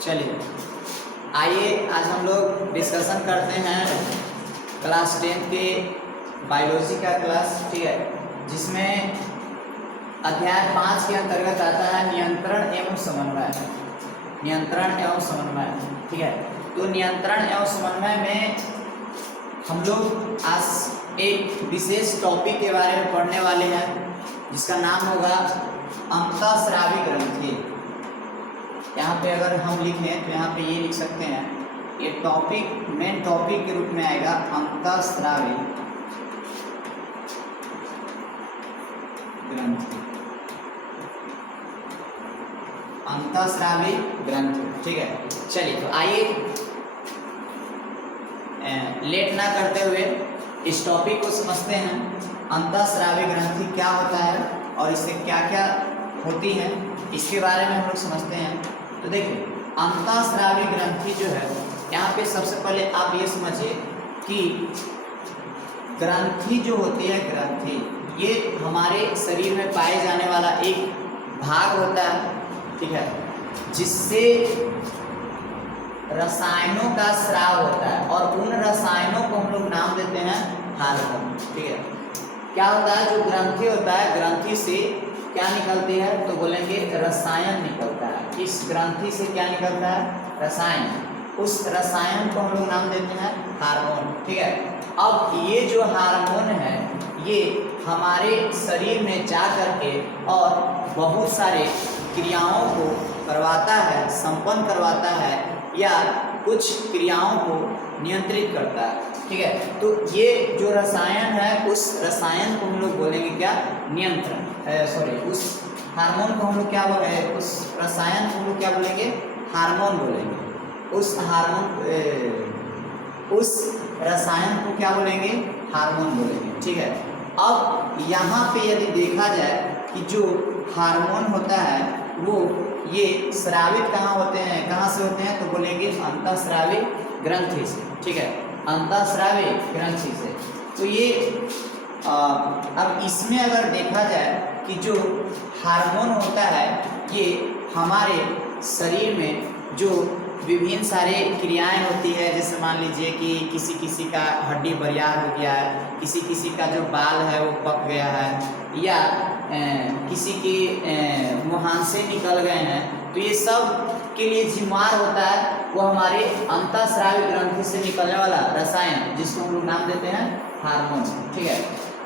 चलिए आइए आज हम लोग डिस्कशन करते हैं क्लास 10 के बायोलॉजी का क्लास, ठीक है, जिसमें अध्याय 5 के अंतर्गत आता है नियंत्रण एवं समन्वय। नियंत्रण एवं समन्वय, ठीक है। तो नियंत्रण एवं समन्वय में हम लोग आज एक विशेष टॉपिक के बारे में पढ़ने वाले हैं जिसका नाम होगा अंतःस्रावी ग्रंथि। यहाँ पे अगर हम लिखें तो यहाँ पे ये लिख सकते हैं, ये टॉपिक मेन टॉपिक के रूप में आएगा अंतःस्रावी ग्रंथि। अंतःस्रावी ग्रंथि, ठीक है। चलिए तो आइए लेट ना करते हुए इस टॉपिक को समझते हैं। अंतःस्रावी ग्रंथि क्या होता है और इससे क्या क्या होती है, इसके बारे में हम लोग समझते हैं। तो देखिए अंतःस्रावी ग्रंथि जो है, यहाँ पे सबसे पहले आप ये समझिए कि ग्रंथि जो होती है, ग्रंथि ये हमारे शरीर में पाए जाने वाला एक भाग होता है, ठीक है, जिससे रसायनों का स्राव होता है और उन रसायनों को हम लोग नाम देते हैं हार्मोन, ठीक है। क्या होता है, जो ग्रंथि होता है, ग्रंथि से क्या निकलती है तो बोलेंगे रसायन निकलता है। इस ग्रंथि से क्या निकलता है, रसायन। उस रसायन को हम लोग नाम देते हैं हार्मोन, ठीक है। अब ये जो हार्मोन है ये हमारे शरीर में जा करके और बहुत सारे क्रियाओं को करवाता है, संपन्न करवाता है या कुछ क्रियाओं को नियंत्रित करता है, ठीक है। तो ये जो रसायन है उस रसायन को हम लोग बोलेंगे क्या, नियंत्रण, उस हार्मोन को हम लोग क्या बोलेंगे, उस रसायन को हम लोग क्या बोलेंगे, हार्मोन बोलेंगे। उस रसायन को क्या बोलेंगे, हार्मोन बोलेंगे, ठीक है। अब यहाँ पे यदि देखा जाए कि जो हार्मोन होता है वो ये स्रावित कहाँ होते हैं, कहाँ से होते हैं तो बोलेंगे अंतःस्रावी ग्रंथि से, ठीक है, अंतःस्रावी ग्रंथि से। तो ये अब इसमें अगर देखा जाए कि जो हार्मोन होता है ये हमारे शरीर में जो विभिन्न सारे क्रियाएं होती है, जैसे मान लीजिए कि किसी किसी का हड्डी बरियार हो गया है, किसी किसी का जो बाल है वो पक गया है, या किसी के मुहांसे निकल गए हैं, तो ये सब के लिए जिम्मेदार होता है वो हमारे अंतःस्रावी ग्रंथि से निकलने वाला रसायन, जिसको हम लोग नाम देते हैं हार्मोन, ठीक है।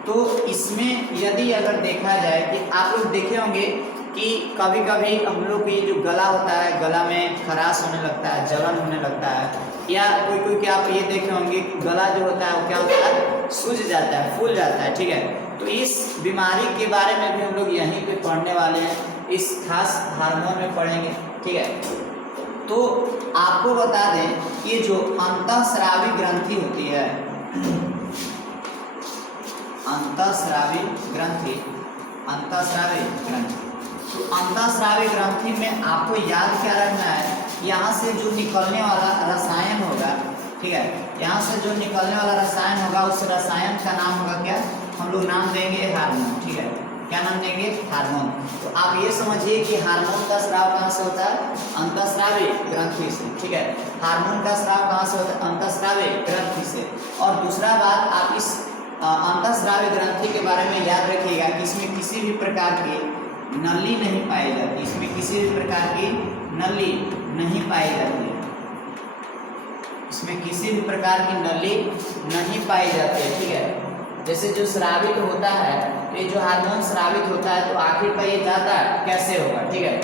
तो इसमें यदि अगर देखा जाए कि आप लोग देखे होंगे कि कभी कभी हम लोग की जो गला होता है, गला में खराश होने लगता है, जलन होने लगता है, या कोई कोई क्या आप ये देखे होंगे गला जो होता है वो क्या होता है, सूज जाता है, फूल जाता है, ठीक है। तो इस बीमारी के बारे में भी हम लोग यहीं पे पढ़ने वाले हैं, इस खास हार्मोन में पढ़ेंगे, ठीक है। तो आपको बता दें कि जो अंतःस्रावी ग्रंथि होती है, अंतःस्रावी ग्रंथि, अंतःस्रावी ग्रंथि, तो अंतःस्रावी ग्रंथि में आपको याद क्या रखना है, यहाँ से जो निकलने वाला रसायन होगा, ठीक है, यहाँ से जो निकलने वाला रसायन होगा उस रसायन का नाम होगा क्या, हम लोग नाम देंगे हार्मोन, ठीक है। क्या नाम देंगे, हार्मोन। तो आप ये समझिए कि हार्मोन का स्राव कहाँ से होता है, अंतःस्रावी ग्रंथि से, ठीक है। हार्मोन का स्राव कहाँ से होता है, अंतःस्रावी ग्रंथि से। और दूसरा बात, आप इस अंतःस्रावी ग्रंथि के बारे में याद रखिएगा कि इसमें किसी भी प्रकार की नली नहीं पाई जाती, इसमें किसी भी प्रकार की नली नहीं पाई जाती है, इसमें किसी भी प्रकार की नली नहीं पाई जाती है, ठीक है। जैसे जो स्रावित होता है, ये जो हार्मोन स्रावित होता है तो आखिर का ये जाता कैसे होगा, ठीक है,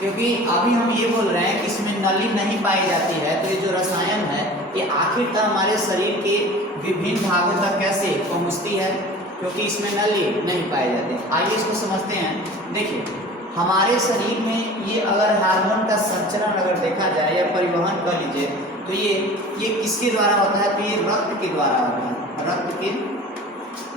क्योंकि अभी हम ये बोल रहे हैं कि इसमें नली नहीं पाई जाती है, तो ये जो रसायन है ये आखिर का हमारे शरीर के विभिन्न भागों तक कैसे पहुँचती है, क्योंकि इसमें नली नहीं पाई जाती। आइए इसको समझते हैं। देखिए हमारे शरीर में ये अगर हार्मोन का संचरण अगर देखा जाए या परिवहन कर लीजिए तो ये किसके द्वारा होता है, तो ये रक्त के द्वारा होता है, रक्त के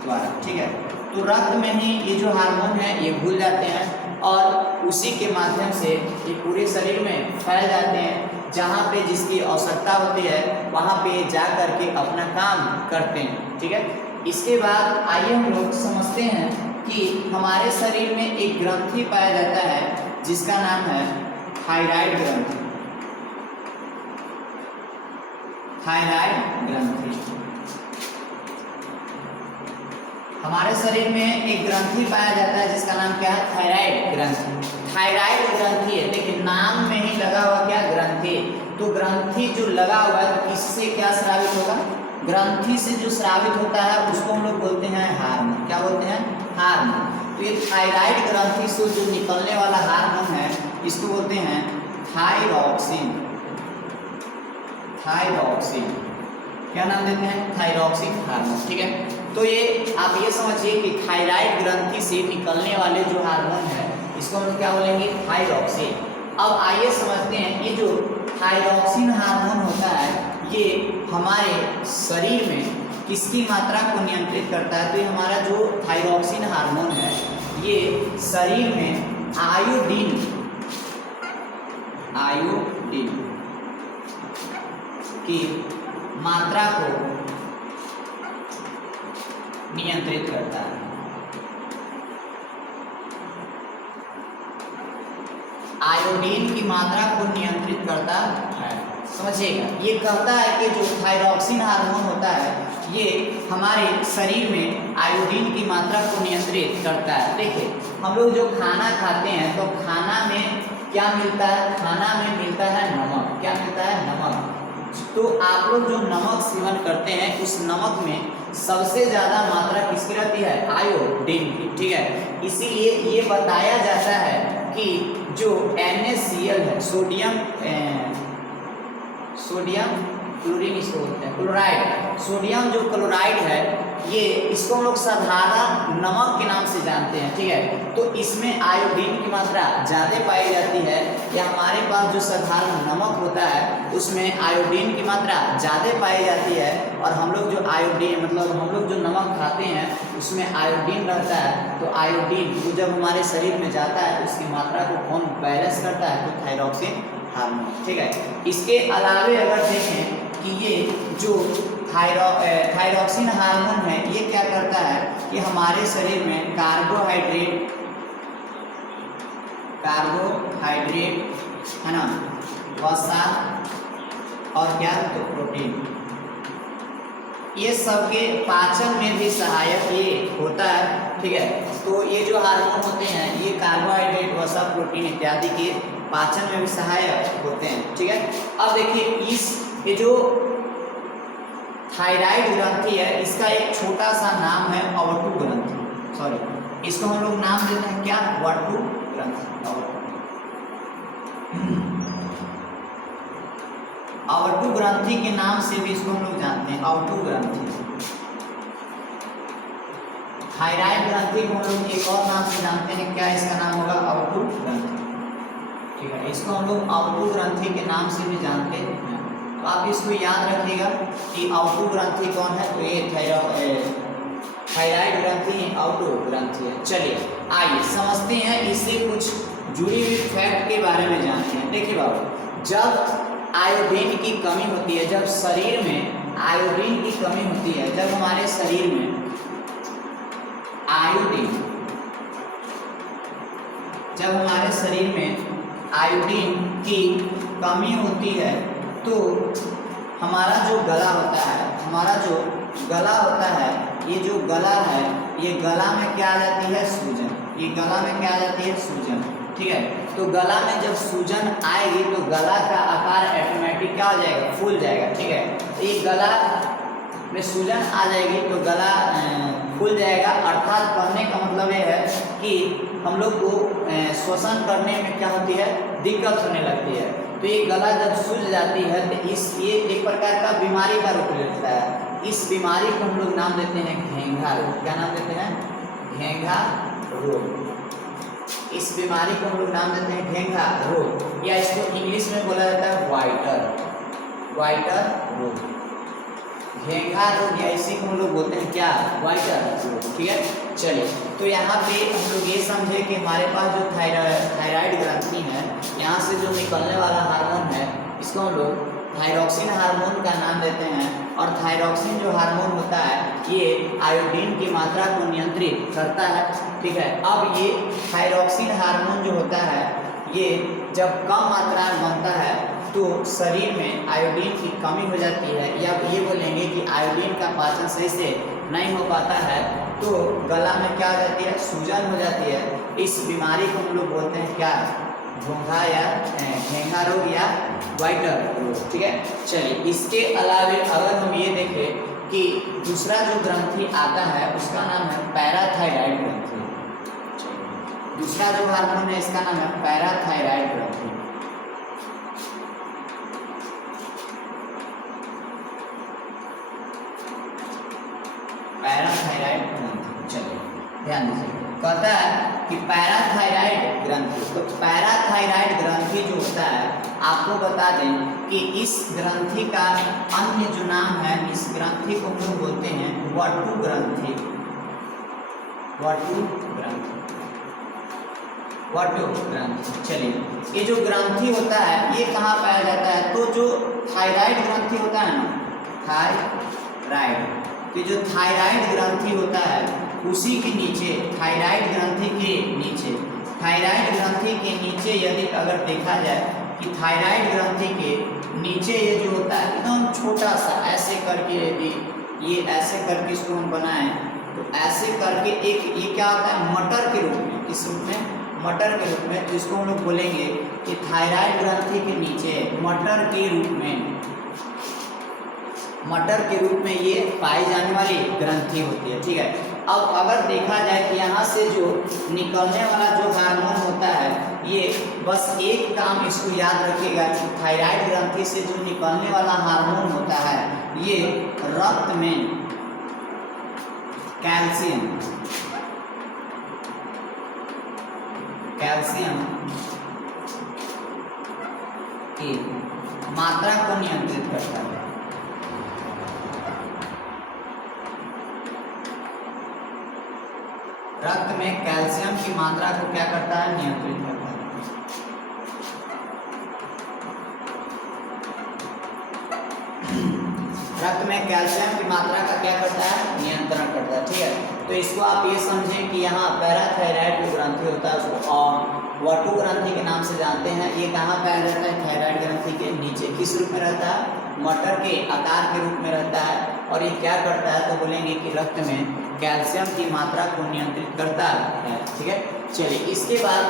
द्वारा, ठीक है। तो रक्त में ही ये जो हार्मोन है ये घुल जाते हैं और उसी के माध्यम से ये पूरे शरीर में फैल जाते हैं, जहाँ पे जिसकी आवश्यकता होती है वहाँ पे जा करके अपना काम करते हैं, ठीक है। इसके बाद आइए हम लोग समझते हैं कि हमारे शरीर में एक ग्रंथि पाया जाता है जिसका नाम है थायराइड ग्रंथि, थायराइड ग्रंथि। हमारे शरीर में एक ग्रंथि पाया जाता है जिसका नाम क्या है? थायराइड ग्रंथि। थायराइड ग्रंथि है, देखिए नाम में ही लगा हुआ क्या? ग्रंथि। तो ग्रंथि जो लगा हुआ है तो इससे क्या स्रावित होगा? ग्रंथि से जो स्रावित होता है उसको हम लोग बोलते हैं हार्मोन। क्या बोलते हैं? हार्मोन। तो ये थायराइड ग्रंथि से जो निकलने वाला हार्मोन है इसको बोलते हैं थायरॉक्सिन। थायरॉक्सिन क्या नाम देते हैं? Thyroxine hormone. ठीक है, तो ये आप ये समझिए कि थायराइड ग्रंथि से निकलने वाले जो हार्मोन है इसको हम क्या बोलेंगे? थायरॉक्सिन। अब आइए समझते हैं ये जो थायरॉक्सिन हार्मोन होता है ये हमारे शरीर में किसकी मात्रा को नियंत्रित करता है? तो ये हमारा जो थायरॉक्सिन हार्मोन है ये शरीर में आयोडीन की मात्रा को नियंत्रित करता है। आयोडीन की मात्रा को नियंत्रित करता है। समझिएगा, ये कहता है कि जो थायरॉक्सिन हार्मोन होता है ये हमारे शरीर में आयोडीन की मात्रा को नियंत्रित करता है। देखिए हम लोग जो खाना खाते हैं तो खाना में क्या मिलता है? खाना में मिलता है नमक। क्या मिलता है? नमक। तो आप लोग जो नमक सेवन करते हैं उस नमक में सबसे ज़्यादा मात्रा किसकी रहती है? आयोडीन की। ठीक है, इसीलिए ये बताया जाता है कि जो NaCl है, सोडियम क्लोरीन इसको बोलते हैं, क्लोराइड। सोडियम जो क्लोराइड है ये इसको हम लोग साधारण नमक के नाम से जानते हैं। ठीक है, तो इसमें आयोडीन की मात्रा ज़्यादा पाई जाती है। या हमारे पास जो साधारण नमक होता है उसमें आयोडीन की मात्रा ज़्यादा पाई जाती है। और हम लोग जो आयोडीन मतलब हम लोग जो नमक खाते हैं उसमें आयोडीन रहता है। तो आयोडीन वो जब हमारे शरीर में जाता है उसकी मात्रा को कौन बैलेंस करता है? तो थायरॉक्सिन हार्मोन। ठीक है, इसके अलावे अगर देखें कि ये जो थायरॉक्सिन हार्मोन है ये क्या करता है कि हमारे शरीर में कार्बोहाइड्रेट है ना, वसा और क्या? तो प्रोटीन, ये सबके पाचन में भी सहायक ये होता है। ठीक है, तो ये जो हार्मोन होते हैं ये कार्बोहाइड्रेट, वसा, प्रोटीन इत्यादि के पाचन में भी सहायक होते हैं। ठीक है, अब देखिए ये जो थायराइड ग्रंथि है इसका एक छोटा सा नाम है अवटु ग्रंथि। सॉरी, इसको हम लोग नाम देते हैं क्या? वटु ग्रंथि। अवटु ग्रंथि के नाम से भी इसको हम लोग जानते हैं, अवटु ग्रंथि। थायराइड ग्रंथि को हम लोग एक और नाम से जानते हैं, क्या इसका नाम होगा? अवटु ग्रंथि। ठीक है, इसको हम लोग अवटु ग्रंथि के नाम से भी जानते हैं। तो आप इसको याद रखिएगा कि अवटु ग्रंथि कौन है? तो ये थायराइड ग्रंथि अवटु ग्रंथि है। चलिए आइए समझते हैं, इससे कुछ जुड़ी हुई फैक्ट के बारे में जानते हैं। देखिए बाबू, जब आयोडीन की कमी होती है, जब शरीर में आयोडीन की कमी होती है, जब हमारे शरीर में आयोडीन की कमी होती है तो हमारा जो गला होता है, ये जो गला है ये गला में क्या आ जाती है? सूजन। ये गला में क्या आ जाती है? सूजन। ठीक है, तो गला में जब सूजन आएगी तो गला का आकार ऑटोमेटिक क्या हो जाएगा? फूल जाएगा। ठीक है, तो ये गला में सूजन आ जाएगी तो गला फूल जाएगा। अर्थात कहने का मतलब ये है कि हम लोग को श्वसन करने में क्या होती है? दिक्कत होने लगती है। तो ये गला जब सूज जाती है तो ये एक प्रकार का बीमारी का रूप लेता है। इस बीमारी को हम लोग नाम देते हैं घेंघा रोग। क्या नाम देते हैं? घेंघा रोग। इस बीमारी को हम लोग नाम देते हैं घेंघा रोग, या इसको इंग्लिश में बोला जाता है वाइटर रोग। घेंघा रोग या इसी को हम लोग बोलते हैं क्या? वाइटर रोग। ठीक है, चलिए तो यहाँ पे हम लोग ये समझे कि हमारे पास जो थायराइड ग्रंथि है यहाँ से जो निकलने वाला हार्मोन है इसको हम लोग थायरॉक्सिन हार्मोन का नाम देते हैं। और थायरॉक्सिन जो हार्मोन होता है ये आयोडीन की मात्रा को नियंत्रित करता है। ठीक है, अब ये थायरॉक्सिन हार्मोन जो होता है ये जब कम मात्रा में बनता है तो शरीर में आयोडीन की कमी हो जाती है, या ये बोलेंगे कि आयोडीन का पाचन सही से नहीं हो पाता है, तो गला में क्या हो जाती है, सूजन हो जाती है। इस बीमारी को हम लोग बोलते हैं क्या, घोंघा या घेंघा रोग या वाइटर रोग। ठीक है, चलिए इसके अलावे अगर हम ये देखें कि दूसरा जो ग्रंथि आता है उसका नाम है पैराथायराइड ग्रंथि। दूसरा जो हार्मोन है इसका नाम है पैराथायराइड ग्रंथि। पैराथायराइड ग्रंथि, चलिए ध्यान दीजिए, कहता है कि पैराथायराइड ग्रंथि, तो पैराथायराइड ग्रंथि जो होता है, आपको बता दें कि इस ग्रंथि का अन्य जो नाम है, इस ग्रंथि को हम लोग बोलते हैं वटु ग्रंथि। वटु ग्रंथि, वटु ग्रंथि। चलिए ये जो ग्रंथि होता है ये कहाँ पाया जाता है, तो जो थायराइड ग्रंथि होता है ना, थायराइड, कि जो थायराइड ग्रंथि होता है उसी के नीचे, थायराइड ग्रंथि के नीचे, थायराइड ग्रंथि के नीचे यदि अगर देखा जाए कि थायराइड ग्रंथि के नीचे ये जो होता है एकदम छोटा सा ऐसे करके, यदि ये ऐसे करके इसको हम बनाएं तो ऐसे करके एक ये क्या होता है, मटर के रूप में, किस रूप में, मटर के रूप में, तो इसको हम लोग बोलेंगे कि थायराइड ग्रंथि के नीचे मटर के रूप में, मटर के रूप में ये पाई जाने वाली ग्रंथि होती है। ठीक है, अब अगर देखा जाए कि यहाँ से जो निकलने वाला जो हार्मोन होता है, ये बस एक काम इसको याद रखिएगा कि थायराइड ग्रंथि से जो निकलने वाला हार्मोन होता है ये रक्त में कैल्शियम की मात्रा को नियंत्रित करता है। रक्त में कैल्शियम की मात्रा को क्या करता है, नियंत्रित करता है। रक्त में कैल्शियम की मात्रा का क्या करता है, नियंत्रण करता है। ठीक है, तो इसको आप ये समझें कि यहाँ पैराथायराइड जो ग्रंथि होता है उसको वटु ग्रंथि के नाम से जानते हैं। ये कहाँ पाया जाता है, थायराइड ग्रंथि के नीचे, किस रूप में रहता है, मटर के आकार के रूप में रहता है। और ये क्या करता है, तो बोलेंगे कि रक्त में कैल्शियम की मात्रा को नियंत्रित करता है। ठीक है, चलिए इसके बाद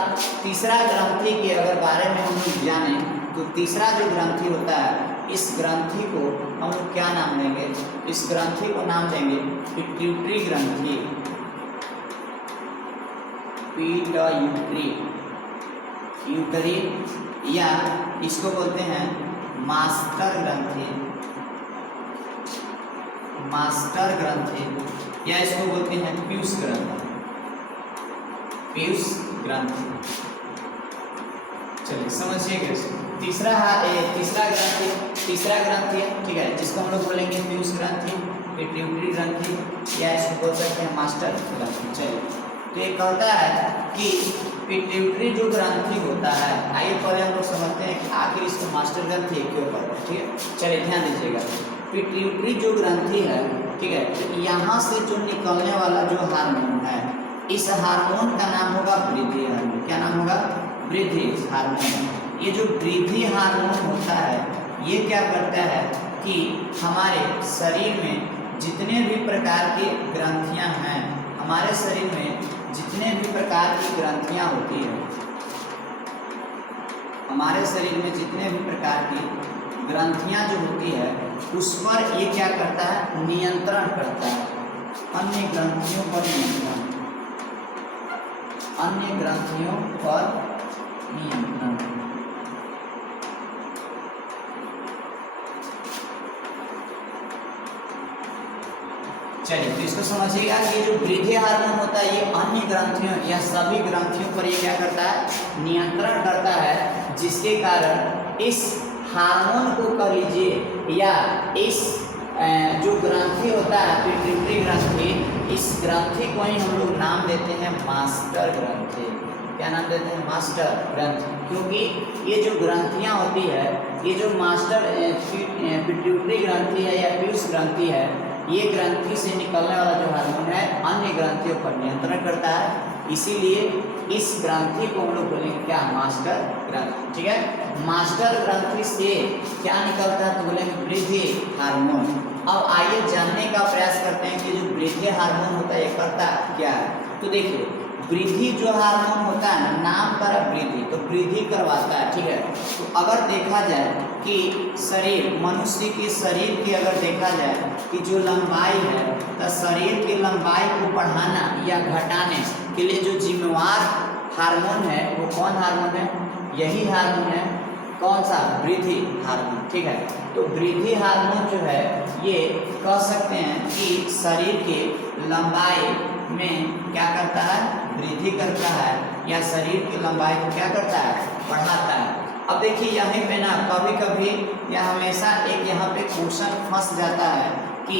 तीसरा ग्रंथि के अगर बारे में हम लोग जाने, तो तीसरा जो ग्रंथि होता है, इस ग्रंथि को हम लोग क्या नाम देंगे, इस ग्रंथि को नाम देंगे पिट्यूटरी ग्रंथि, पिट्यूटरी, या इसको बोलते हैं मास्टर ग्रंथि, मास्टर ग्रंथि, या इसको बोलते हैं पीयूष ग्रंथि, पीयूष ग्रंथि। चलिए समझिएगा, तीसरा ग्रंथि है, ठीक है, जिसको हम लोग बोलेंगे पीयूष ग्रंथि, पिट्यूटरी ग्रंथि, या इसको बोल सकते हैं मास्टर ग्रंथि। चलिए तो ये कहता है कि पिट्यूटरी जो ग्रंथि होता है, आइए पहले हम लोग समझते हैं कि आखिर इसको मास्टर ग्रंथि क्यों कहते हैं। ठीक है, चलिए ध्यान दीजिएगा, पिट्यूटरी जो ग्रंथि है, ठीक है, तो यहाँ से जो निकलने वाला जो हार्मोन है, इस हार्मोन का नाम होगा वृद्धि हार्मोन। क्या नाम होगा, वृद्धि हार्मोन। ये जो वृद्धि हार्मोन होता है ये क्या करता है कि हमारे शरीर में जितने भी प्रकार की ग्रंथियां हैं, हमारे शरीर में जितने भी प्रकार की ग्रंथियां होती है, हमारे शरीर में जितने भी प्रकार की ग्रंथियां जो होती है उस पर ये क्या करता है, नियंत्रण करता है। अन्य ग्रंथियों पर नियंत्रण, अन्य ग्रंथियों पर नियंत्रण। चलिए तो इसको समझिएगा कि ये जो वृद्धि हार्मोन होता है ये अन्य ग्रंथियों या सभी ग्रंथियों पर ये क्या करता है, नियंत्रण करता है, जिसके कारण इस हार्मोन को कह लीजिए या इस जो ग्रंथि होता है पिट्यूटरी ग्रंथि, इस ग्रंथि को ही हम लोग नाम देते हैं मास्टर ग्रंथि। क्या नाम देते हैं, मास्टर ग्रंथि, क्योंकि ये जो ग्रंथियां होती है, ये जो मास्टर पिट्यूटरी ग्रंथि है या पीयूष ग्रंथि है, ये ग्रंथि से निकलने वाला जो हार्मोन है अन्य ग्रंथियों पर नियंत्रण करता है। इसीलिए इस ग्रंथि को हम लोग बोलेंगे क्या, मास्टर ग्रंथि। ठीक है, मास्टर ग्रंथि से क्या निकलता है तो बोलेंगे वृद्धि हार्मोन। अब आइए जानने का प्रयास करते हैं कि जो वृद्धि हार्मोन होता है ये करता क्या है। तो देखिए वृद्धि जो हार्मोन होता है ना, नाम पर वृद्धि, तो वृद्धि करवाता है। ठीक है, तो अगर देखा जाए कि शरीर, मनुष्य के शरीर की अगर देखा जाए कि जो लंबाई है, तो शरीर की लंबाई को बढ़ाना या घटाने के लिए जो जिम्मेवार हार्मोन है वो कौन हार्मोन है, यही हार्मोन है, कौन सा, वृद्धि हार्मोन। ठीक है, तो वृद्धि हार्मोन जो है ये कह सकते हैं कि शरीर के लंबाई में क्या करता है, वृद्धि करता है, या शरीर की लंबाई को क्या करता है, बढ़ाता है। अब देखिए यहाँ पे ना कभी कभी या हमेशा एक यहाँ पे क्वेश्चन फंस जाता है कि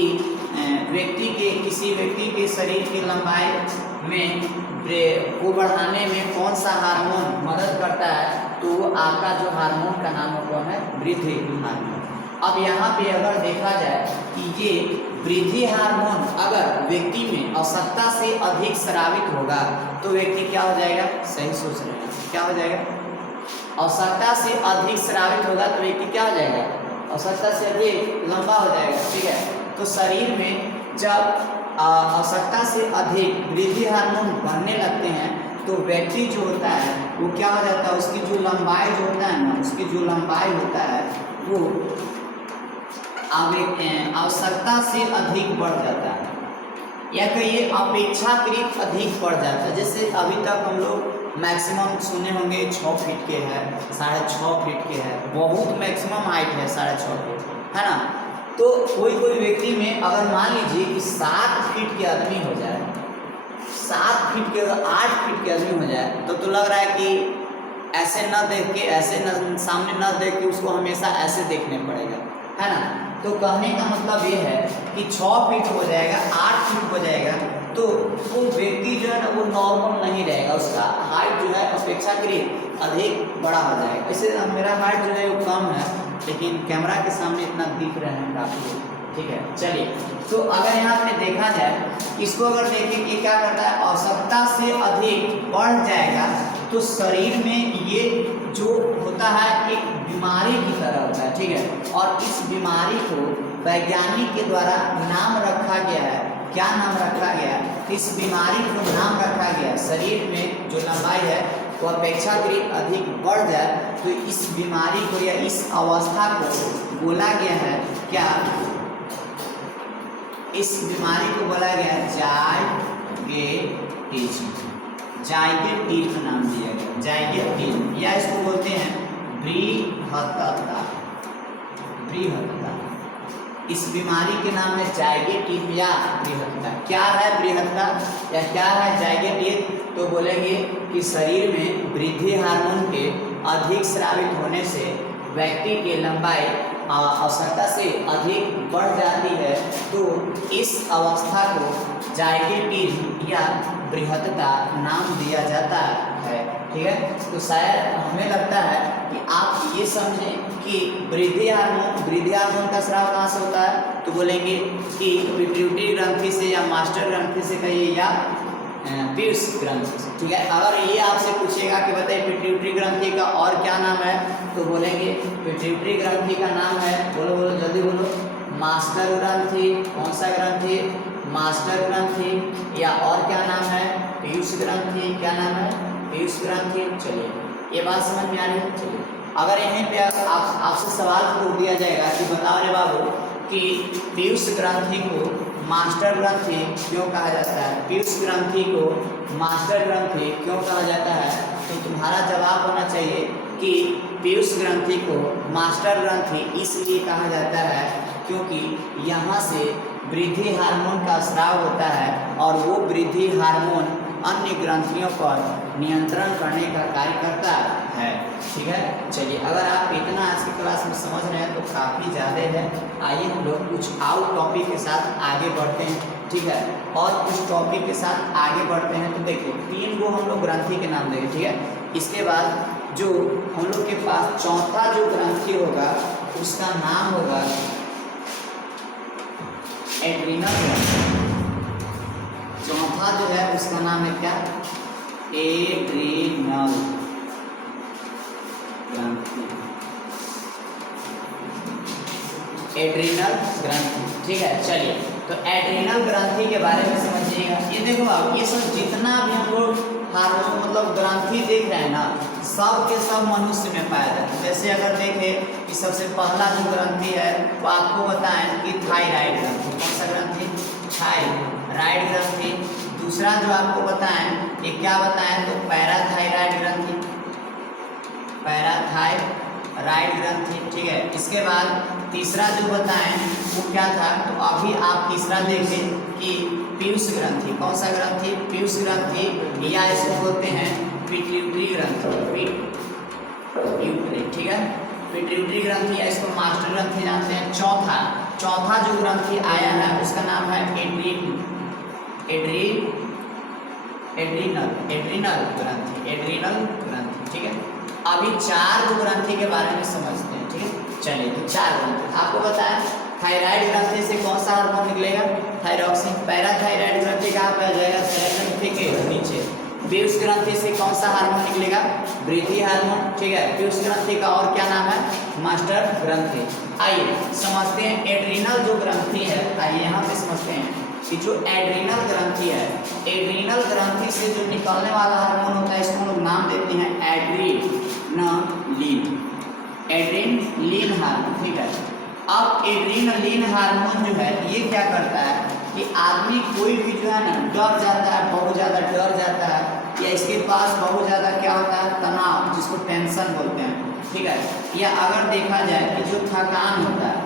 किसी व्यक्ति के शरीर की लंबाई में को बढ़ाने में कौन सा हार्मोन मदद करता है, तो वो आपका जो हार्मोन का नाम है कौन है, वृद्धि हार्मोन। अब यहाँ पे अगर देखा जाए कि ये वृद्धि हार्मोन अगर व्यक्ति में आवश्यकता से अधिक स्रावित होगा तो व्यक्ति क्या हो जाएगा, सही सोच रहे हैं, क्या हो जाएगा, आवश्यकता से अधिक स्रावित होगा तो व्यक्ति क्या हो जाएगा, आवश्यकता से अधिक लंबा हो जाएगा। ठीक है, तो शरीर में जब आवश्यकता से अधिक वृद्धि हार्मोन बनने लगते हैं तो व्यक्ति जो होता है वो क्या हो जाता है, उसकी जो लंबाई जो होता है ना, उसकी जो लंबाई होता है वो आवश्यकता से अधिक बढ़ जाता है, या कहिए अपेक्षाकृत अधिक बढ़ जाता है। जैसे अभी तक हम लोग मैक्सिमम सुने होंगे 6 फीट के है, 6.5 फीट के है, बहुत मैक्सिमम हाइट है 6.5 फीट, है ना। तो कोई व्यक्ति में अगर मान लीजिए कि 7 फीट के आदमी हो जाए, 7 फीट के, 8 फीट के आदमी हो जाए, तो लग रहा है कि ऐसे न देख के, ऐसे न सामने न देख के उसको हमेशा ऐसे देखने पड़ेगा, है ना। तो कहने का मतलब ये है कि 6 फीट हो जाएगा, 8 फीट हो जाएगा, तो वो व्यक्ति जो है ना वो नॉर्मल नहीं रहेगा, उसका हाइट जो है अपेक्षाकृत अधिक बड़ा हो जाएगा। ऐसे मेरा हाइट जो है वो कम है, लेकिन कैमरा के सामने इतना दिख रहे हैं काफ़ी। ठीक है, चलिए, तो अगर यहाँ पे देखा जाए, इसको अगर देखें कि क्या करता है, आवश्यकता से अधिक बढ़ जाएगा तो शरीर में ये जो होता है एक बीमारी की तरह होता है। ठीक है, और इस बीमारी को वैज्ञानिक के द्वारा नाम रखा गया है, क्या नाम रखा गया, इस बीमारी को नाम रखा गया, शरीर में जो लंबाई है वो अपेक्षाकृत अधिक बढ़ जाए तो इस बीमारी को या इस अवस्था को बोला गया है क्या, इस बीमारी को बोला गया है जायगेटिज्म। जायगेटिज्म नाम दिया गया, जायगेटिज्म, या इसको बोलते हैं बृहत्तता। बृहत्तता, इस बीमारी के नाम है जायगेटिज्म या बृहत्तता। क्या है बृहत्तता या क्या है जायगेटिज्म, तो बोलेंगे कि शरीर में वृद्धि हार्मोन के अधिक स्रावित होने से व्यक्ति की लंबाई आवश्यकता से अधिक बढ़ जाती है, तो इस अवस्था को जायगेटिज्म या बृहत्तता नाम दिया जाता है। ठीक है, तो शायद हमें लगता है कि आप ये समझें कि वृद्धि हार्मोन का स्राव कहाँ से होता है, तो बोलेंगे कि पिट्यूटरी ग्रंथि से या मास्टर ग्रंथि से कहिए या पीयूष ग्रंथि से। ठीक है, अगर ये आपसे पूछेगा कि बताइए पिट्यूटरी ग्रंथि का और क्या नाम है, तो बोलेंगे पिट्यूटरी ग्रंथि का नाम है, बोलो बोलो जल्दी बोलो, मास्टर ग्रंथि। कौन सा ग्रंथि, मास्टर ग्रंथि, या और क्या नाम है, पीयूष ग्रंथि। क्या नाम है, पीयूष ग्रंथि। चलिए, ये बात समझ में आ रही है। चलिए, अगर यहीं पे आपसे सवाल पूछ दिया जाएगा कि बताओ रे बाबू कि पीयूष ग्रंथि को मास्टर ग्रंथि क्यों कहा जाता है, पीयूष ग्रंथि को मास्टर ग्रंथि क्यों कहा जाता है, तो तुम्हारा जवाब होना चाहिए कि पीयूष ग्रंथि को मास्टर ग्रंथि इसलिए कहा जाता है क्योंकि यहाँ से वृद्धि हार्मोन का स्राव होता है और वो वृद्धि हार्मोन अन्य ग्रंथियों पर नियंत्रण करने का कार्य करता है। ठीक है, चलिए, अगर आप इतना आज की क्लास में समझ रहे हैं तो काफ़ी ज़्यादा है। आइए हम लोग कुछ आउट टॉपिक के साथ आगे बढ़ते हैं। ठीक है, और कुछ टॉपिक के साथ आगे बढ़ते हैं। तो देखिए 3 गो हम लोग ग्रंथि के नाम देंगे। ठीक है, इसके बाद जो हम लोग के पास चौथा जो ग्रंथि होगा उसका नाम होगा एड्रीनल ग्रंथि। चौथा जो है उसका नाम है क्या, एड्रीनल ग्रंथि, एड्रीनल ग्रंथि, ठीक है। चलिए, तो एड्रीनल ग्रंथि के बारे में समझिएगा। ये देखो आप, ये सब जितना भी हम लोग हार्मोन मतलब ग्रंथि देख रहे हैं ना, सब के सब मनुष्य में पाया जाता है। जैसे अगर देखें कि सबसे पहला जो ग्रंथि है वो आपको बताएं कि थायराइड ग्रंथि। कौन सा ग्रंथि? थायराइड ग्रंथि। दूसरा जो आपको बताएं ये क्या बताएं, तो पैराथायराइड ग्रंथि, पैराथायराइड ग्रंथि, ठीक है। इसके बाद तीसरा जो बताएं वो क्या था, तो अभी आप तीसरा देखें कि पीयूष ग्रंथि। कौन सा ग्रंथि? पीयूष ग्रंथि, या इसको बोलते हैं पिट्यूटरी ग्रंथि, पिट्यूटरी, ठीक है, पिट्यूटरी ग्रंथि, या इसको मास्टर ग्रंथि जानते हैं। चौथा जो ग्रंथि आया है उसका नाम है एड्रीनल ग्रंथि, ठीक है। अभी चार जो ग्रंथि के बारे में समझते हैं, ठीक है। चलिए, तो चार ग्रंथि आपको बताया। थायराइड ग्रंथि से कौन सा हार्मोन निकलेगा? थायरॉक्सिन। पैराथायराइड ग्रंथि कहाँ पे आ जाएगा? ग्रंथि के नीचे। पीयूष ग्रंथि से कौन सा हार्मोन निकलेगा? वृद्धि हार्मोन, ठीक है। पीयूष ग्रंथि का और क्या नाम है? मास्टर ग्रंथि। आइए समझते हैं एड्रीनल जो ग्रंथि है। आइए यहाँ पे समझते हैं कि जो एड्रीनल ग्रंथि है, एड्रीनल ग्रंथि से जो निकलने वाला हार्मोन होता है इसको हम लोग नाम देते हैं एड्रीनलीन हार्मोन, ठीक है। अब एड्रीनलीन हार्मोन जो है ये क्या करता है कि आदमी कोई भी जो है ना डर जाता है, बहुत ज़्यादा डर जाता है, या इसके पास बहुत ज़्यादा क्या होता है, तनाव, जिसको टेंशन बोलते हैं, ठीक है। या अगर देखा जाए कि जो थकान होता है,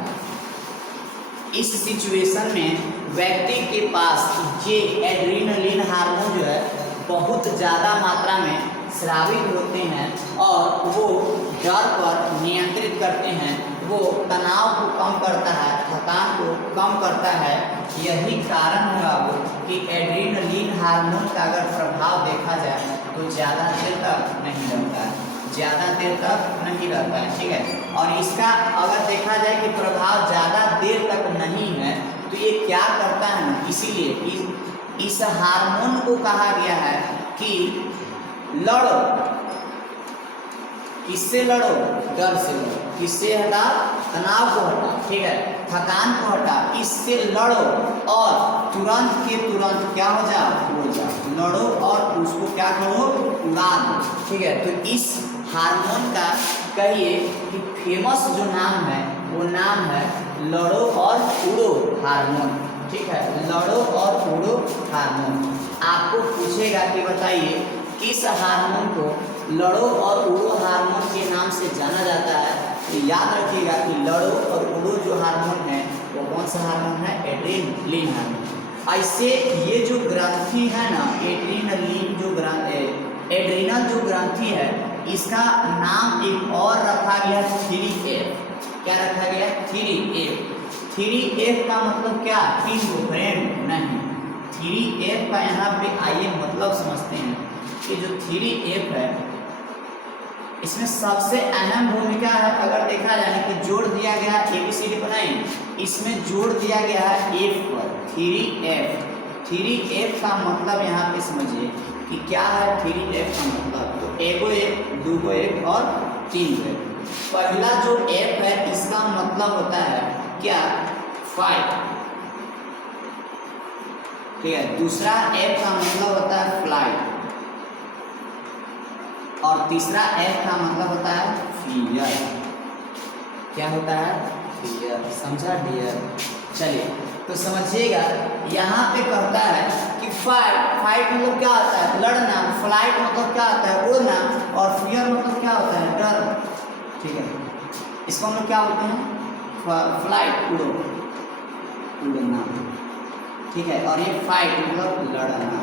इस सिचुएशन में व्यक्ति के पास ये एड्रीनलिन हार्मोन जो है बहुत ज़्यादा मात्रा में स्रावित होते हैं और वो डर पर नियंत्रित करते हैं, वो तनाव को कम करता है, थकान को कम करता है। यही कारण है वो कि एड्रीनलिन हार्मोन का अगर प्रभाव देखा जाए तो ज़्यादा देर तक नहीं रहता है, ठीक है। और इसका अगर देखा जाए कि प्रभाव ज़्यादा देर तक नहीं है तो ये क्या करता है ना, इसीलिए इस हार्मोन को कहा गया है कि लड़ो। किससे लड़ो? डर से लड़ो। किससे हटा? तनाव को हटा, ठीक है, थकान को हटा, इससे लड़ो और तुरंत के तुरंत क्या हो जाओ, लड़ो और उसको क्या करो, उड़ा दो, ठीक है। तो इस हार्मोन का कहिए कि फेमस जो नाम है वो नाम है लड़ो और उड़ो हार्मोन, ठीक है, लड़ो और उड़ो हार्मोन। आपको पूछेगा कि बताइए किस हार्मोन को लड़ो और उड़ो हार्मोन के नाम से जाना जाता है, तो याद रखिएगा कि लड़ो और उड़ो जो हार्मोन है वो कौन सा हार्मोन है? Adrenaline hormone. ऐसे ये जो ग्रंथि है ना, एड्रीनल जो ग्रंथि है इसका नाम एक और रखा गया 3F। क्या रखा गया? 3F। 3F का मतलब क्या? फ्रेंड नहीं। 3F का यहाँ पे आइए मतलब समझते हैं कि जो 3F है इसमें सबसे अहम भूमिका है। अगर देखा जाए कि जोड़ दिया गया ABCD बनाए, इसमें जोड़ दिया गया है F पर, 3F। 3F का मतलब यहाँ पे समझिए कि क्या है 3F का मतलब, तो एगो एक, दूगो एक और तीन एक। पहला जो F है इसका मतलब होता है क्या? फाइट, ठीक है। दूसरा F का मतलब होता है फ्लाइट और तीसरा F का मतलब होता है फियर। क्या होता है? फियर, समझा डियर? चलिए तो समझिएगा, यहाँ पे कहता है कि फाइट मतलब क्या होता है? लड़ना। फ्लाइट मतलब क्या होता है? उड़ना। और फियर मतलब क्या होता है? डर, ठीक है। इसको हम लोग क्या बोलते हैं? फ्लाइट, उड़ना, ठीक है। और ये फाइट मतलब लड़ना,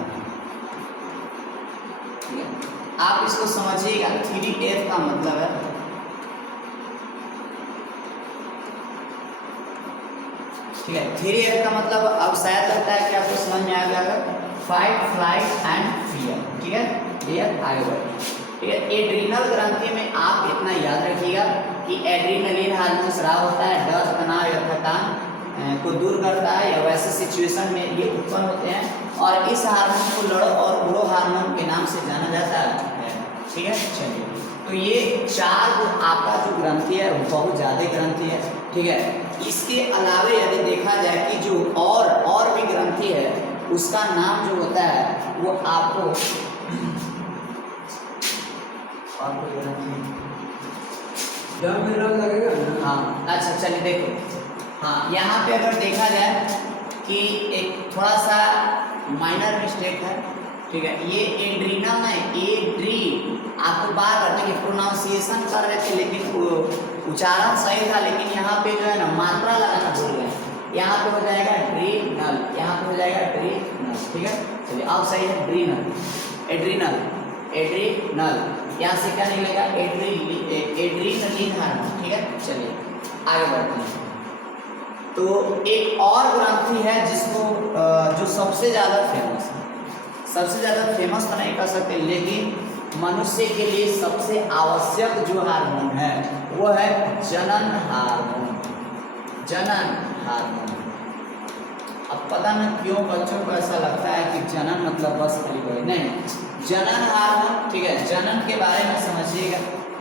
ठीक है। आप इसको समझिएगा, 3F का मतलब है, ठीक है। 3F का मतलब अब शायद लगता है कि आपको समझ में आ गया, फाइट, फ्लाइट एंड फियर, ठीक है। क्लियर? आगे बढ़िए, ठीक है। एड्रीनल ग्रंथि में आप इतना याद रखिएगा कि एड्रीनलिन हार्मोन स्राव होता है, डर, तनाव या थकान को दूर करता है, या वैसे सिचुएशन में ये उत्पन्न होते हैं और इस हार्मोन को लड़ और ग्रो हार्मोन के नाम से जाना जाता है। ठीक है, चलिए, तो ये 4 जो आपका जो ग्रंथि है वो बहुत ज़्यादा ग्रंथि है। ठीक है, इसके अलावे यदि देखा जाए कि जो और भी ग्रंथि है उसका नाम जो होता है वो आपको और कोई ग्रंथि लगेगा ना। हाँ, अच्छा चलिए देखो, हाँ यहाँ पे अगर देखा जाए कि एक थोड़ा सा माइनर मिस्टेक है। ठीक है, ये एड्रीनल है, एड्री, आपको बार बार देखिए प्रोनाउंसिएशन कर रहे थे लेकिन उच्चारण सही था, लेकिन यहाँ पे जो है ना मात्रा लगाना भूल गए। यहाँ पे हो जाएगा ड्रीनल, यहाँ पे हो जाएगा ड्रीनल। ठीक है, चलिए अब सही है, ड्रीनल, एड्रीनल, एड्रीनल, यहाँ से क्या निकलेगा, एड्रीनलिन हार्मोन। ठीक है, चलिए आगे बढ़ते हैं। तो एक और ग्रंथि है जिसको जो सबसे ज़्यादा फेमस है, सबसे ज़्यादा फेमस तो नहीं कर सकते लेकिन मनुष्य के लिए सबसे आवश्यक जो हार्मोन है वो है जनन हार्मोन, जनन हार्मोन। अब पता न क्यों बच्चों को ऐसा लगता है कि जनन मतलब बस खाली कोई नहीं, जनन हार्मोन। ठीक है, जनन के बारे में समझिएगा,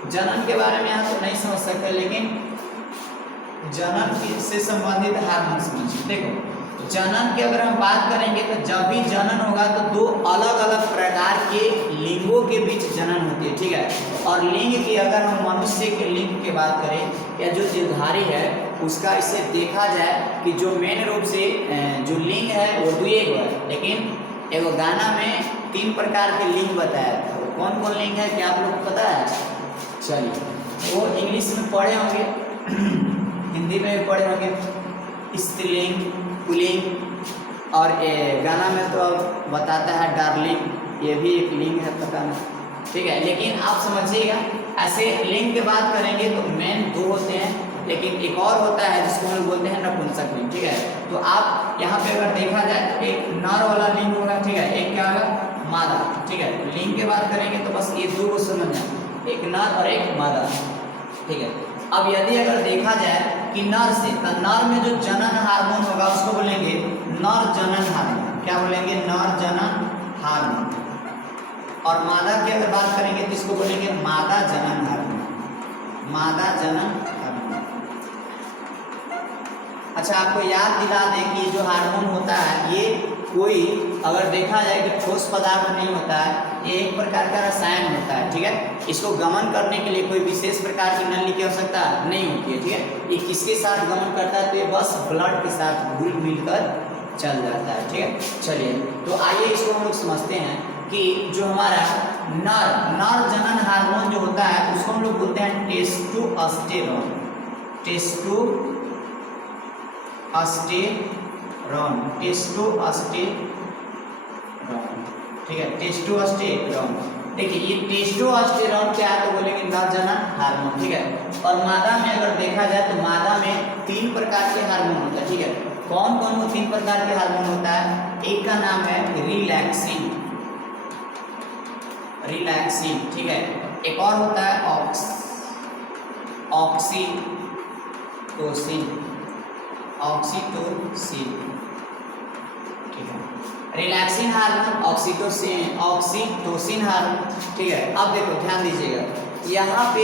जनन के बारे में यहाँ तो नहीं समझ सकते लेकिन जनन से संबंधित हार्मोन समझिए। देखो, जनन की अगर हम बात करेंगे तो जब भी जनन होगा तो 2 अलग अलग प्रकार के लिंगों के बीच जनन होती है। ठीक है, और लिंग की अगर हम मनुष्य के लिंग की बात करें या जो देवधारी है उसका इससे देखा जाए कि जो मेन रूप से जो लिंग है वो 2 है, लेकिन एगो गाना में 3 प्रकार के लिंग बताया था। वो कौन कौन लिंग है क्या आप लोग को पता है? चलिए, वो इंग्लिश में पढ़े होंगे, हिंदी में भी पढ़े होंगे, स्त्रीलिंग, पुल्लिंग, और गाना में तो अब बताता है डार्लिंग, ये भी एक लिंग है, पता नहीं। ठीक है, लेकिन आप समझिएगा ऐसे लिंग की बात करेंगे तो मेन 2 होते हैं, लेकिन एक और होता है जिसको हम बोलते हैं नपुंसक लिंग। ठीक है, तो आप यहाँ पे अगर देखा जाए तो एक नर वाला लिंग होगा। ठीक है, एक क्या होगा, मादा। ठीक है, लिंग की बात करेंगे तो बस ये 2 को समझना, एक नर और एक मादा। ठीक है, अब यदि अगर देखा जाए कि नर से, तो नर में जो जनन हार्मोन होगा उसको बोलेंगे नर जनन हार्मोन। क्या बोलेंगे, नर जनन हार्मोन। और मादा की अगर बात करेंगे तो इसको बोलेंगे मादा जनन हार्मोन, मादा जनन हार्मोन। अच्छा, आपको याद दिला दें कि जो हार्मोन होता है ये कोई अगर देखा जाए कि ठोस पदार्थ नहीं होता है, ये एक प्रकार का रसायन होता है। ठीक है, इसको गमन करने के लिए कोई विशेष प्रकार की नली की आवश्यकता नहीं होती है। ठीक है, ये किसके साथ गमन करता है, तो ये बस ब्लड के साथ घुल मिलकर चल जाता है। ठीक है, चलिए तो आइए इसको हम लोग समझते हैं कि जो हमारा नर जनन हार्मोन जो होता है उसको हम लोग बोलते हैं टेस्टोस्टेरोन, टेस्टोस्टेरोन, टेस्टोस्टेरोन। ठीक है, टेस्टोस्टेरोन। देखिए ये टेस्टोस्टेरोन क्या है, तो बोलेंगे नर जनन हार्मोन। ठीक है, और मादा में अगर देखा जाए तो मादा में 3 प्रकार के हार्मोन होता है। ठीक है, कौन कौन वो 3 प्रकार के हार्मोन होता है, एक का नाम है रिलैक्सिन, रिलैक्सिन। ठीक है, एक और होता है ऑक्सीटोसिन, ऑक्सीटोसिन। ठीक है, रिलैक्सिन हार्मोन, ऑक्सीटोसिन हार्मोन। ठीक है, अब देखो ध्यान दीजिएगा, यहाँ पे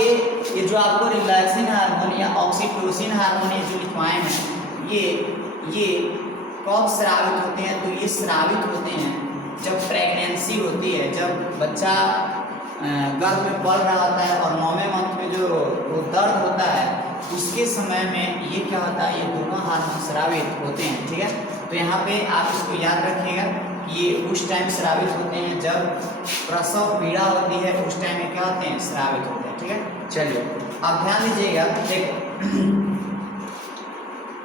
ये जो आपको रिलैक्सिन हार्मोन या ऑक्सीटोसिन हार्मोन ये जो लिखवाए हैं ये कब स्रावित होते हैं, तो ये स्रावित होते हैं जब प्रेगनेंसी होती है, जब बच्चा गर्भ में पल रहा होता है और 9वें मंथ में जो वो दर्द होता है उसके समय में ये क्या होता है, ये दोनों हार्मोन स्रावित होते हैं। ठीक है, तो यहाँ पे आप इसको याद रखिएगा कि ये उस टाइम स्रावित होते हैं जब प्रसव पीड़ा होती है, उस टाइम में क्या होते हैं, स्रावित होते हैं। ठीक है, चलिए अब ध्यान दीजिएगा, देखो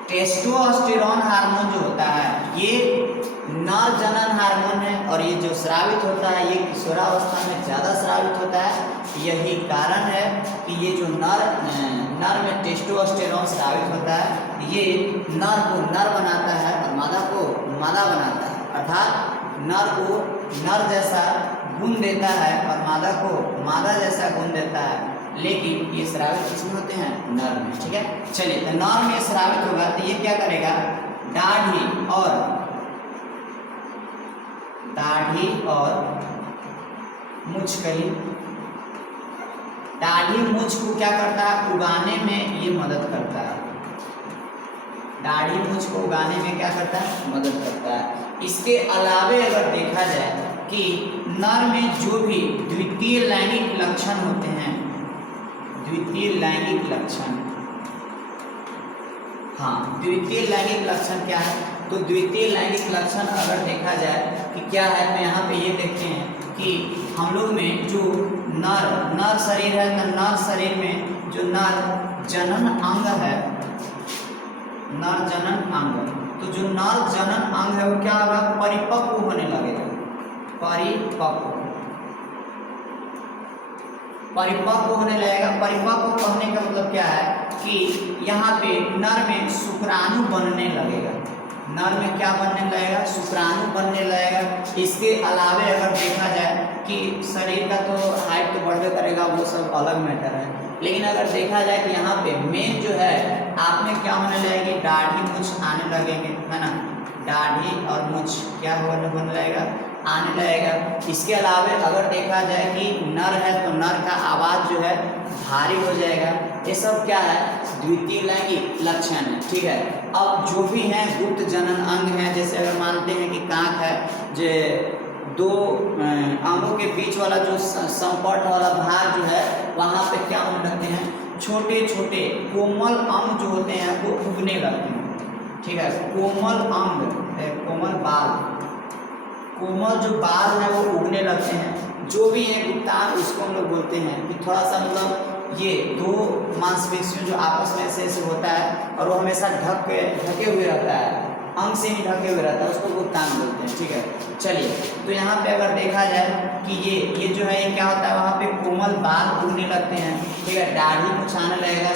टेस्टोस्टेरोन हार्मोन जो होता है ये नर जनन हार्मोन है, और ये जो स्रावित होता है ये किशोरावस्था में ज़्यादा स्रावित होता है। यही कारण है कि ये जो नर में टेस्टोस्टेरोन स्रावित होता है ये नर को नर बनाता है और मादा को मादा बनाता है, अर्थात नर को नर जैसा गुण देता है और मादा को मादा जैसा गुण देता है, लेकिन ये स्रावित किसमें होते हैं, नर में। ठीक है, चलिए तो नर में स्रावित होगा तो ये क्या करेगा, दाढ़ी और दाढ़ी और मूंछ कही। दाढ़ी मूंछ को क्या करता है, उगाने में ये मदद करता है। दाढ़ी मूंछ को उगाने में क्या करता है, मदद करता है। इसके अलावे अगर देखा जाए कि नर में जो भी द्वितीय लैंगिक लक्षण होते हैं, द्वितीय लैंगिक लक्षण, हाँ द्वितीय लैंगिक लक्षण क्या है, तो द्वितीय लैंगिक लक्षण अगर देखा जाए कि क्या है, तो यहाँ पे ये देखते हैं कि हम लोग में जो नर शरीर है, नर शरीर में जो नर जनन अंग है, नर जनन अंग, तो जो नर जनन अंग है वो क्या होगा, परिपक्व होने लगेगा। परिपक्व होने लगेगा। परिपक्व कहने का मतलब क्या है कि यहाँ पे नर में शुक्राणु बनने लगेगा। नर में क्या बनने लगेगा, शुक्राणु बनने लगेगा। इसके अलावे अगर देखा जाए कि शरीर का तो हाइट तो बढ़े करेगा, वो सब अलग मैटर है, लेकिन अगर देखा जाए कि यहाँ पे मेन जो है आप में क्या होने लगेगी, दाढ़ी मूंछ आने लगेंगे, है ना। दाढ़ी और मूंछ क्या होने लगेगा, आने लगेगा। इसके अलावे अगर देखा जाए कि नर है तो नर का आवाज़ जो है भारी हो जाएगा। ये सब क्या है, द्वितीय लैंगिक लक्षण है, ठीक है। अब जो भी हैं गुप्त जनन अंग हैं, जैसे अगर मानते हैं कि कांख है, जो दो अंगों के बीच वाला जो संपर्क वाला भाग जो है, वहाँ पे क्या होने लगते हैं, छोटे छोटे कोमल अंग जो होते हैं वो उगने लगते हैं, ठीक है। कोमल अंग, कोमल बाल, कोमल जो बाल है वो उगने लगते हैं। जो भी है गुप्तांग, उसको हम लोग बोलते हैं कि थोड़ा सा मतलब ये दो मांसपेशियों जो आपस में ऐसे होता है और वो हमेशा ढके हुए रहता है, अंग से ही ढके हुए रहता है, उसको गुप्तांग बोलते हैं, ठीक है। चलिए, तो यहाँ पे अगर देखा जाए कि ये जो है ये क्या होता है, वहाँ पे कोमल बाल उगने लगते हैं, ठीक है। दाढ़ी मूंछ आने लगेगा,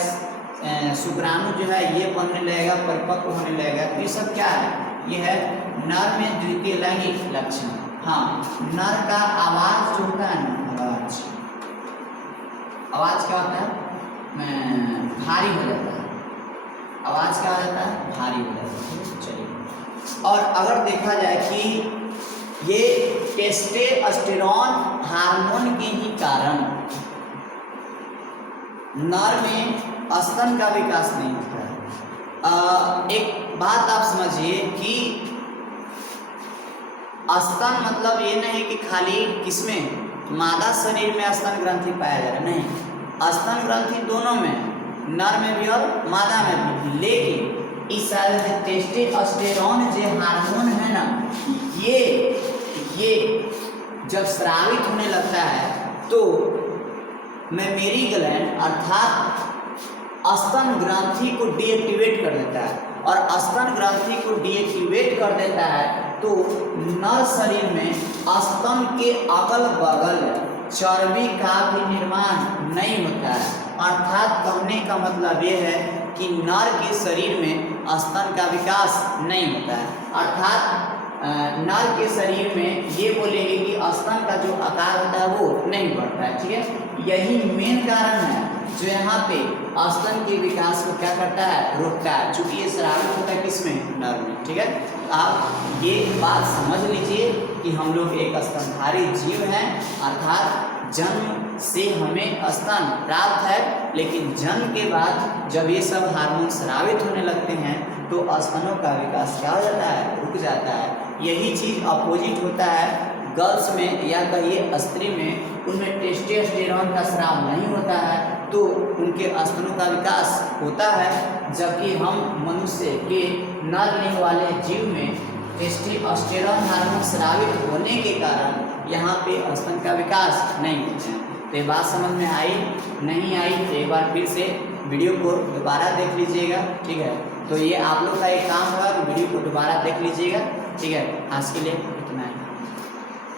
शुक्राणु जो है ये बनने लगेगा, परिपक्व होने लगेगा। ये सब क्या है, ये है नर में द्वितीय लैंगिक लक्षण। हाँ, नर का आवाज जो होता है ना, आवाज क्या होता है, भारी हो जाता है। आवाज क्या हो जाता है, भारी हो जाता है। चलिए, और अगर देखा जाए कि ये टेस्टोस्टेरोन हार्मोन के ही कारण नर में स्तन का विकास नहीं होता है। एक बात आप समझिए कि स्तन मतलब ये नहीं कि खाली किसमें, मादा शरीर में स्तन ग्रंथि पाया जा रहा है, नहीं, स्तन ग्रंथि दोनों में, नर में भी और मादा में भी। लेकिन इस टेस्टोस्टेरोन जो हार्मोन है ना, ये जब स्रावित होने लगता है तो मेमोरी ग्लैंड अर्थात स्तन ग्रंथि को डीएक्टिवेट कर देता है, और स्तन ग्रंथि को डीएक्टिवेट कर देता है तो नर शरीर में स्तन के अगल बगल चर्बी का भी निर्माण नहीं होता है। अर्थात कहने का मतलब ये है कि नर के शरीर में स्तन का विकास नहीं होता है। अर्थात नर के शरीर में ये बोलेंगे कि स्तन का जो आकार होता है वो नहीं बढ़ता है, ठीक है। यही मेन कारण है जो यहाँ पे स्तन के विकास को क्या करता है, रोकता है, चूंकि ये स्रावित होता है किसमें, नर में, ठीक है। आप ये बात समझ लीजिए कि हम लोग एक स्तनधारी जीव हैं, अर्थात जन्म से हमें स्तन प्राप्त है, लेकिन जन्म के बाद जब ये सब हार्मोन स्रावित होने लगते हैं तो स्तनों का विकास क्या हो जाता है, रुक जाता है। यही चीज़ अपोजिट होता है गर्ल्स में, या कहिए स्त्री में, उनमें टेस्टोस्टेरोन का स्राव नहीं होता है तो उनके स्तनों का विकास होता है, जबकि हम मनुष्य के नर लिंग वाले जीव में टेस्टोस्टेरोन हार्मोन स्रावित होने के कारण यहाँ पे स्तन का विकास नहीं होता है। तो ये बात समझ में आई, नहीं आई तो एक बार फिर से वीडियो को दोबारा देख लीजिएगा, ठीक है। तो ये आप लोग का एक काम होगा कि वीडियो को दोबारा देख लीजिएगा, ठीक है। आज के लिए